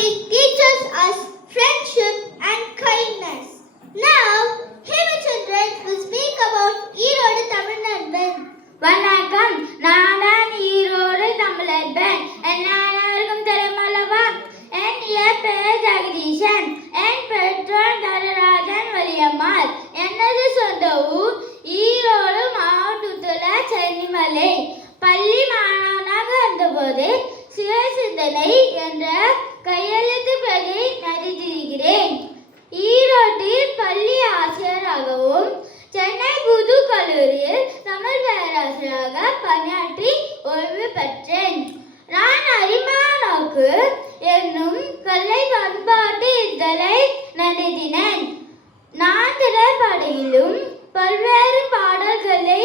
topic teaches us friendship and kindness. Now, Hemachandran will speak about Eerodu Tamil Nalban. வணக்கம், நான் தான் ஈரோடு தமிழன்பன். எல்லாருக்கும் தெரியுமல்லவா? என் பெயர் ஜெகதீசன். என் பெற்றோர் தரராஜன் வலியம்மாள். எனது சொந்த ஊர் ஈரோடு மாவட்டத்தில் சென்னிமலை. பள்ளி மாணவனாக இருந்தபோது சிவசிந்தனை என்ற கையெழுத்து பிரதியை நடத்தியிருக்கிறேன். ஈரோட்டில் பள்ளி ஆசிரியராகவும் சென்னை புது கல்லூரியில் தமிழ் பேராசிரியராக பணியாற்றி ஓய்வு பெற்றேன். நான் அரிமானோக்கு என்னும் கலை பண்பாட்டு இதழை நடத்தினேன். நான் திரைப்படையிலும் பல்வேறு பாடல்களை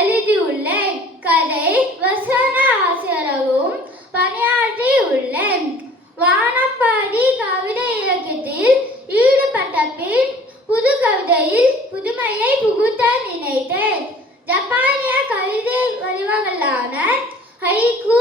எழுதியுள்ளேன். கதை வசன ஆசிரியராகவும் பணியாற்றி உள்ளேன். வானப்பாடி கவிதை இயக்கத்தில் ஈடுபட்ட பின் புது கவிதையில் புதுமையை புகுத்த நினைத்தேன். ஜப்பானிய கவிதை வடிவங்களான ஹைக்கூ,